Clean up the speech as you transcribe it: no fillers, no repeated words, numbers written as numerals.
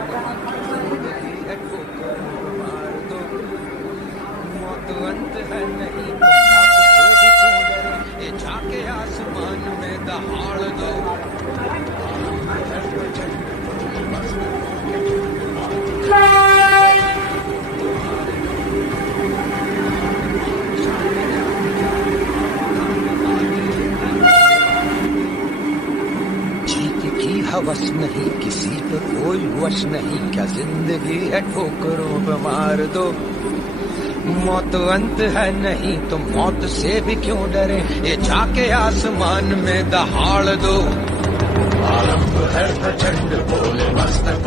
जिंदगी है ठोकर मार दो, मौत अंत है नहीं तो मौत से भी क्यों डरे, ये जाके आसमान में दहाड़ दो। जीत की हवस नहीं, किसी पे कोई वश नहीं, क्या जिंदगी है ठोकरों पे मार दो, मौत अंत है नहीं तो मौत से भी क्यों डरे, ये जाके आसमान में दहाड़ दो। आरंभ है प्रचंड बोले मस्तक